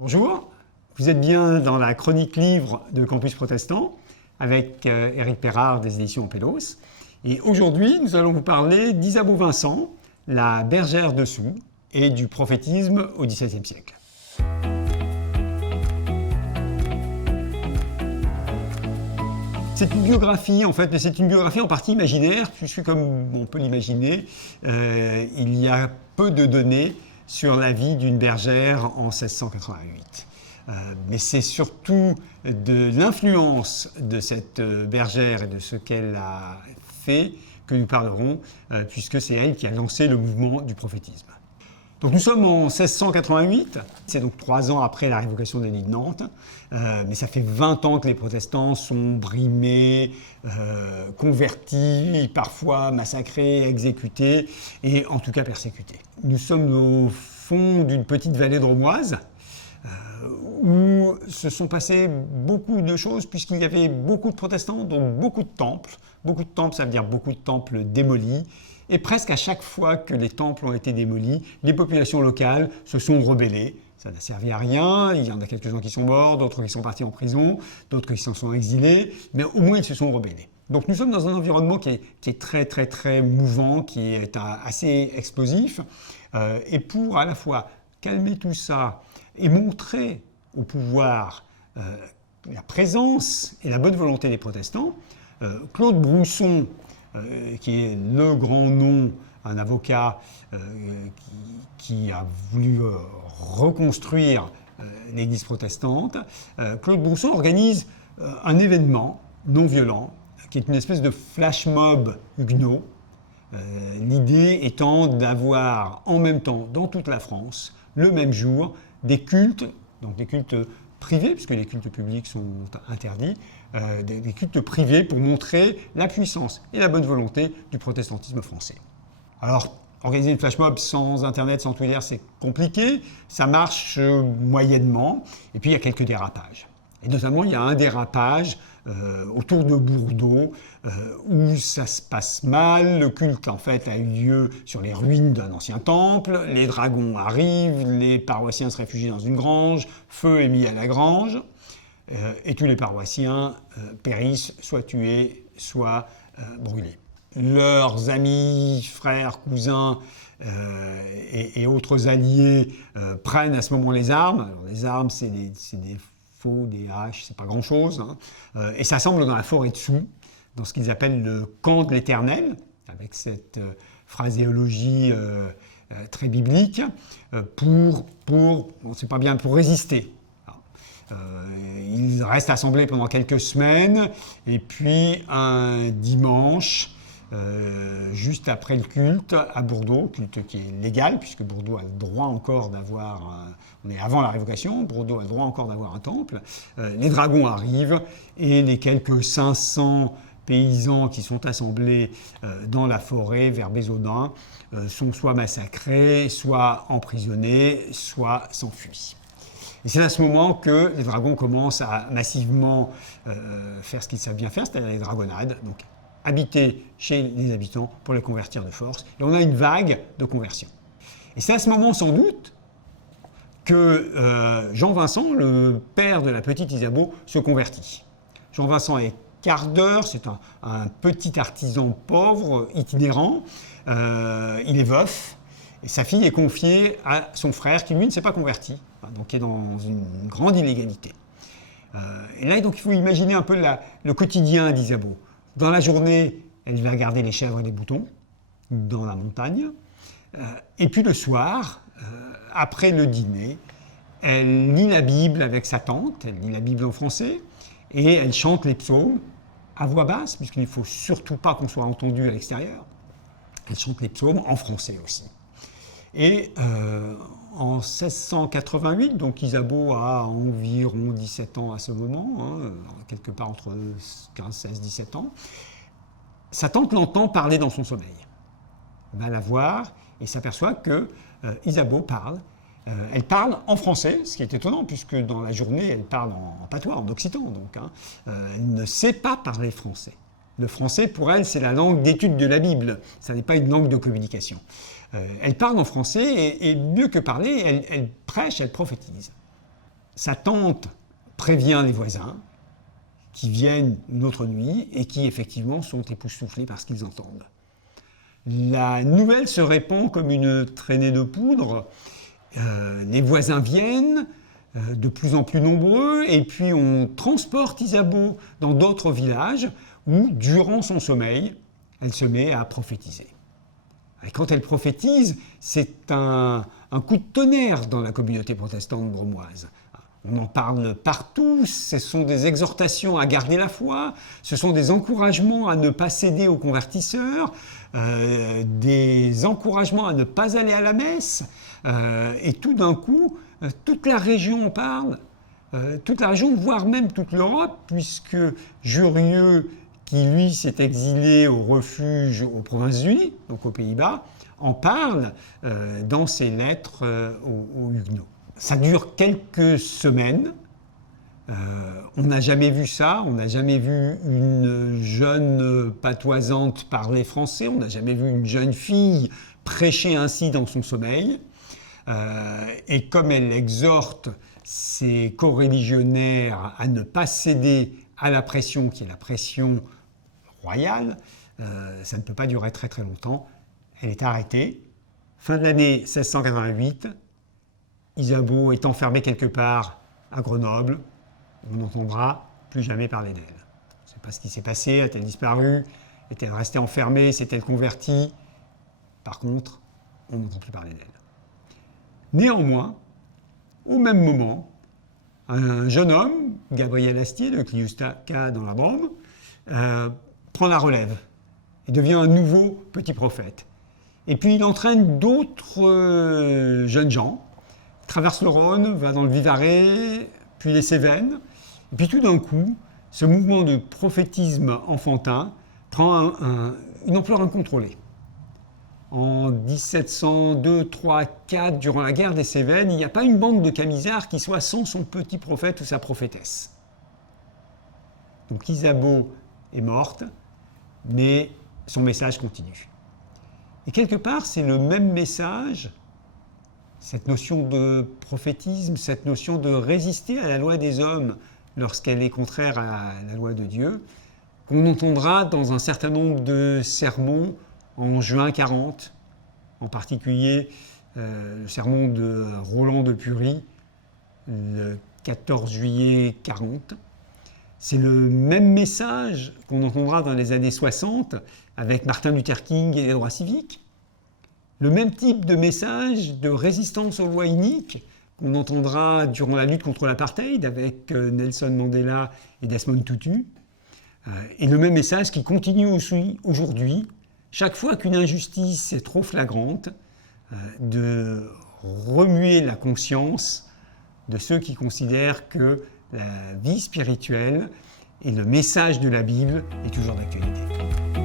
Bonjour, vous êtes bien dans la chronique livre de Campus Protestant avec Éric Perrard des éditions Pélos. Et aujourd'hui, nous allons vous parler d'Isabeau Vincent, la bergère dessous et du prophétisme au XVIIe siècle. C'est une biographie en fait, mais c'est une biographie en partie imaginaire, puisque comme on peut l'imaginer, il y a peu de données sur la vie d'une bergère en 1688. Mais c'est surtout de l'influence de cette bergère et de ce qu'elle a fait que nous parlerons, puisque c'est elle qui a lancé le mouvement du prophétisme. Donc nous sommes en 1688, c'est donc 3 ans après la révocation de l'édit de Nantes, mais ça fait 20 ans que les protestants sont brimés, convertis, parfois massacrés, exécutés et en tout cas persécutés. Nous sommes au fond d'une petite vallée drômoise où se sont passées beaucoup de choses puisqu'il y avait beaucoup de protestants, donc beaucoup de temples. Beaucoup de temples, ça veut dire beaucoup de temples démolis. Et presque à chaque fois que les temples ont été démolis, les populations locales se sont rebellées. Ça n'a servi à rien, il y en a quelques-uns qui sont morts, d'autres qui sont partis en prison, d'autres qui s'en sont exilés, mais au moins ils se sont rebellés. Donc nous sommes dans un environnement qui est très mouvant, qui est assez explosif. Et pour à la fois calmer tout ça et montrer au pouvoir la présence et la bonne volonté des protestants, Claude Brousson, qui est le grand nom, un avocat qui a voulu reconstruire l'Église protestante, Claude Brousson organise un événement non violent, qui est une espèce de flash mob huguenot, l'idée étant d'avoir en même temps, dans toute la France, le même jour, des cultes, donc des cultes privés, puisque les cultes publics sont interdits, des cultes privés pour montrer la puissance et la bonne volonté du protestantisme français. Alors, organiser une flash mob sans Internet, sans Twitter, c'est compliqué, ça marche moyennement, et puis il y a quelques dérapages. Et notamment, il y a un dérapage autour de Bourdeau, où ça se passe mal. Le culte, en fait, a eu lieu sur les ruines d'un ancien temple. Les dragons arrivent, les paroissiens se réfugient dans une grange, feu est mis à la grange, et tous les paroissiens périssent, soit tués, soit brûlés. Leurs amis, frères, cousins et autres alliés prennent à ce moment les armes. Alors, les armes, c'est des des haches, c'est pas grand-chose, hein. Et s'assemblent dans la forêt dessous, dans ce qu'ils appellent le camp de l'Éternel, avec cette phraséologie très biblique, on sait pas bien, pour résister. Ils restent assemblés pendant quelques semaines, et puis un dimanche, juste après le culte à Bourdeau, culte qui est légal, puisque Bourdeau a le droit encore d'avoir, on est avant la révocation, Bourdeau a le droit encore d'avoir un temple, les dragons arrivent et les quelques 500 paysans qui sont assemblés dans la forêt vers Bézodun sont soit massacrés, soit emprisonnés, soit s'enfuient. Et c'est à ce moment que les dragons commencent à massivement faire ce qu'ils savent bien faire, c'est-à-dire les dragonnades, donc habiter chez les habitants pour les convertir de force. Et on a une vague de conversion. Et c'est à ce moment, sans doute, que Jean Vincent, le père de la petite Isabeau, se convertit. Jean Vincent est cardeur, c'est un petit artisan pauvre, itinérant. Il est veuf. Et sa fille est confiée à son frère, qui lui ne s'est pas converti, donc qui est dans une grande illégalité. Et là, donc, il faut imaginer un peu le quotidien d'Isabeau. Dans la journée, elle va garder les chèvres et les moutons dans la montagne. Et puis le soir, après le dîner, elle lit la Bible avec sa tante, elle lit la Bible en français, et elle chante les psaumes à voix basse, puisqu'il ne faut surtout pas qu'on soit entendu à l'extérieur. Elle chante les psaumes en français aussi. Et en 1688, donc Isabeau a environ 17 ans à ce moment, hein, quelque part entre 15, 16, 17 ans, sa tante l'entend parler dans son sommeil. Elle va la voir et s'aperçoit que Isabeau parle. Elle parle en français, ce qui est étonnant, puisque dans la journée, elle parle en patois, en occitan. Donc, hein. Elle ne sait pas parler français. Le français, pour elle, c'est la langue d'étude de la Bible. Ça n'est pas une langue de communication. Elle parle en français et mieux que parler, elle prêche, elle prophétise. Sa tante prévient les voisins qui viennent une autre nuit et qui effectivement sont époustouflés par ce qu'ils entendent. La nouvelle se répand comme une traînée de poudre. Les voisins viennent, de plus en plus nombreux, et puis on transporte Isabeau dans d'autres villages où, durant son sommeil, elle se met à prophétiser. Et quand elle prophétise, c'est un coup de tonnerre dans la communauté protestante bromoise. On en parle partout, ce sont des exhortations à garder la foi, ce sont des encouragements à ne pas céder aux convertisseurs, des encouragements à ne pas aller à la messe, et tout d'un coup, toute la région en parle, toute la région, voire même toute l'Europe, puisque Jurieu, qui lui s'est exilé au refuge aux Provinces-Unies, donc aux Pays-Bas, en parle dans ses lettres aux Huguenots. Ça dure quelques semaines. On n'a jamais vu ça. On n'a jamais vu une jeune patoisante parler français. On n'a jamais vu une jeune fille prêcher ainsi dans son sommeil. Et comme elle exhorte ses coreligionnaires à ne pas céder à la pression qui est la pression royale, ça ne peut pas durer très très longtemps. Elle est arrêtée. Fin de l'année 1688. Isabeau est enfermée quelque part à Grenoble. On n'entendra plus jamais parler d'elle. On ne sait pas ce qui s'est passé. A-t-elle disparu? Est-elle restée enfermée? S'est-elle convertie? Par contre, on n'entend plus parler d'elle. Néanmoins, au même moment, un jeune homme, Gabriel Astier de Cliustaca dans la Drôme, prend la relève et devient un nouveau petit prophète. Et puis il entraîne d'autres jeunes gens, traverse le Rhône, va dans le Vivarais, puis les Cévennes. Et puis tout d'un coup, ce mouvement de prophétisme enfantin prend une ampleur incontrôlée. En 1702, 3, 4, durant la guerre des Cévennes, il n'y a pas une bande de Camisards qui soit sans son petit prophète ou sa prophétesse. Donc Isabeau est morte, mais son message continue. Et quelque part, c'est le même message, cette notion de prophétisme, cette notion de résister à la loi des hommes lorsqu'elle est contraire à la loi de Dieu, qu'on entendra dans un certain nombre de sermons en juin 40, en particulier le sermon de Roland de Purie, le 14 juillet 40. C'est le même message qu'on entendra dans les années 60 avec Martin Luther King et les droits civiques. Le même type de message de résistance aux lois iniques qu'on entendra durant la lutte contre l'apartheid avec Nelson Mandela et Desmond Tutu. Et le même message qui continue aussi aujourd'hui, chaque fois qu'une injustice est trop flagrante, de remuer la conscience de ceux qui considèrent que la vie spirituelle et le message de la Bible est toujours d'actualité.